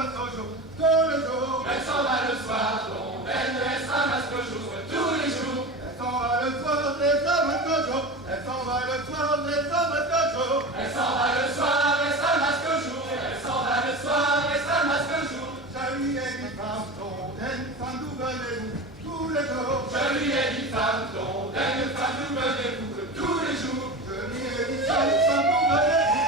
ramasse au jour, tous les jours. Elle s'en va le soir, donc elle se ramasse au jour, tous les jours. Elle s'en va le soir, elle s'en ramasse au jour. Elle s'en va le soir, elle s'en ramasse au jour. Elle s'en va le soir, elle se ramasse au jour. Elle s'en va le soir, elle se ramasse au jour. Je lui ai dit femme blondaine, femme d'où venez-vous tous les jours. Je lui ai dit femme blondaine, femme d'où venez-vous tous les jours. Je lui ai dit femme d'où venez-vous.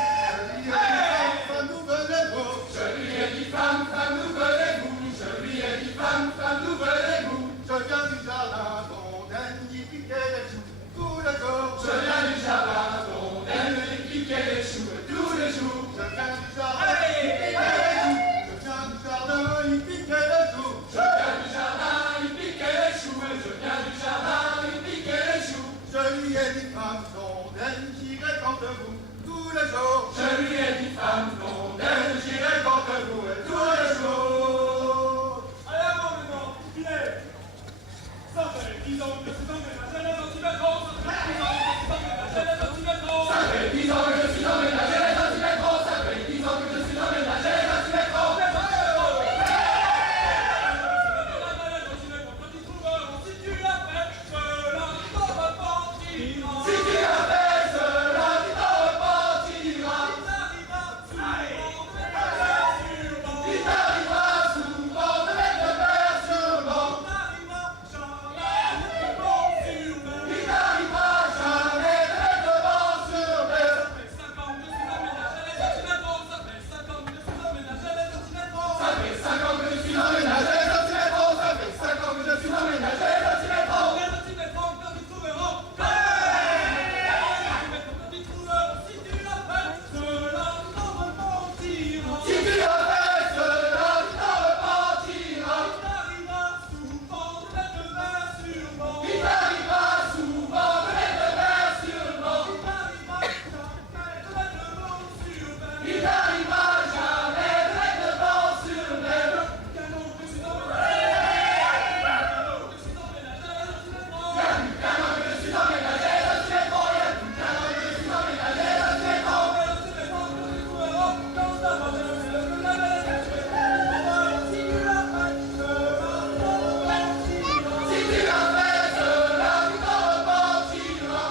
Femme d'où venez-vous. Je lui ai dit femme d'où venez-vous. Je lui ai dit femme d'où venez-vous. Je viens du jardin blondaine, y piquer les choux tous les jours. Je viens du jardin blondaine, y piquer les choux tous les jours. Je viens du jardin, y piquer les choux. Je viens du jardin, y piquer les choux. Je viens du jardin, y piquer les choux. Je viens du jardin, y piquer les choux. Je lui ai dit femme blondaine, j'irai contre vous tous les jours. Je lui ai dit femme blondaine, j'irai contre vous tous les jours. Allez, avant maintenant, filet. Ça fait 10 ans que je suis emménagé dans un petit métro. Ça fait 10 ans que je suis emménagé dans un petit métro. Ça fait 10 ans que je suis emménagé dans un petit métro. Si tu as fait cela, tu t'en repentiras. Il t'arrivera souvent de mettre le père sur le banc. Il t'arrivera jamais de mettre le banc sur le banc. Ça fait 5 ans que je suis emménagé dans ce métro. Ça fait 5 ans que je suis emménagé dans ce métro. Si tu as fait cela, tu t'en repentiras. Il t'arrivera souvent de mettre le verre sur le banc. Il t'arrivera jamais de mettre le banc sur le banc. Il y a plus qu'un an que je suis emménagé dans ce métro. Il y a plus qu'un an que je suis emménagé dans ce métro. Si tu as fait cela, tu t'en repentiras.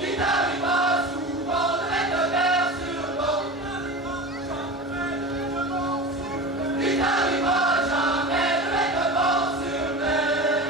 Il t'arrivera souvent de mettre le verre sur le banc. Il t'arrivera jamais de mettre le banc sur le verre.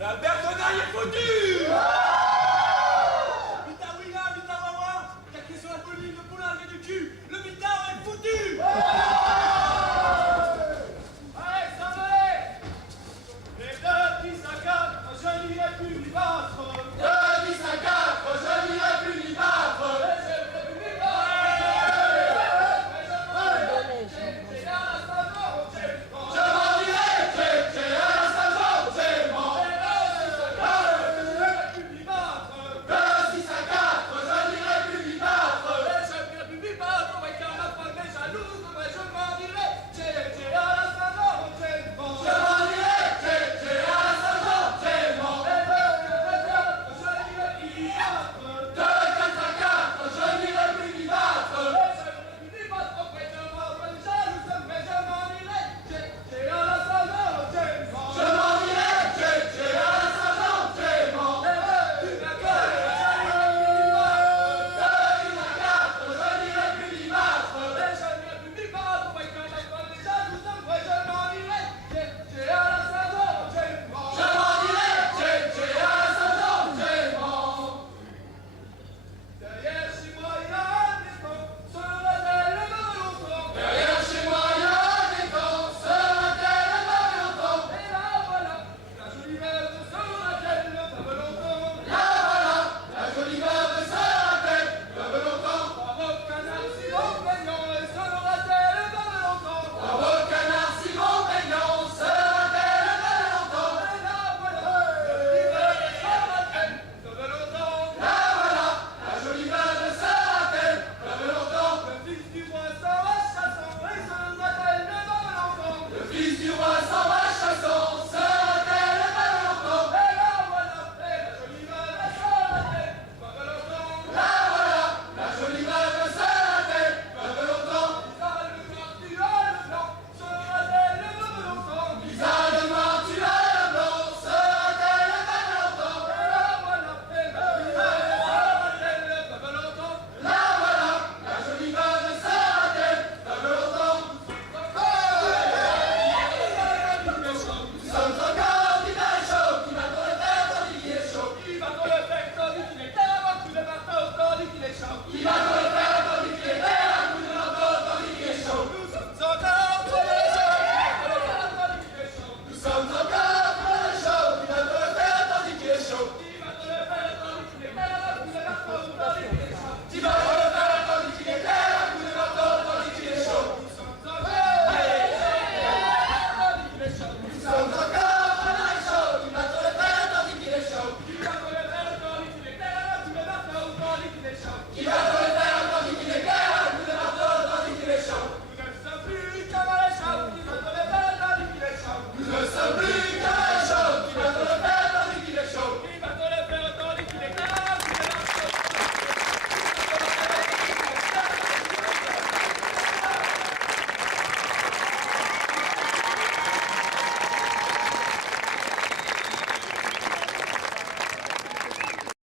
La Bertonaille est foutue! Vita Willa, Vita Wawa, calqué sur la colline, le poulain et du cul, le mitard est foutu! Allez, s'en allez! Les 2, 10 à 4, je n'irai plus m'y battre! 2, 10 à 4, je n'irai plus m'y battre. Je m'en irai, tché, à la Saint-Jean, tellement. 2, 6 à 4, je n'irai plus m'y battre. Je n'irai plus m'y battre, on va car ma femme est jalouse, mais je m'en irai, tché, à la Saint-Jean, tellement. Je m'en irai, tché, à la Saint-Jean, tellement. Je n'irai plus m'y battre!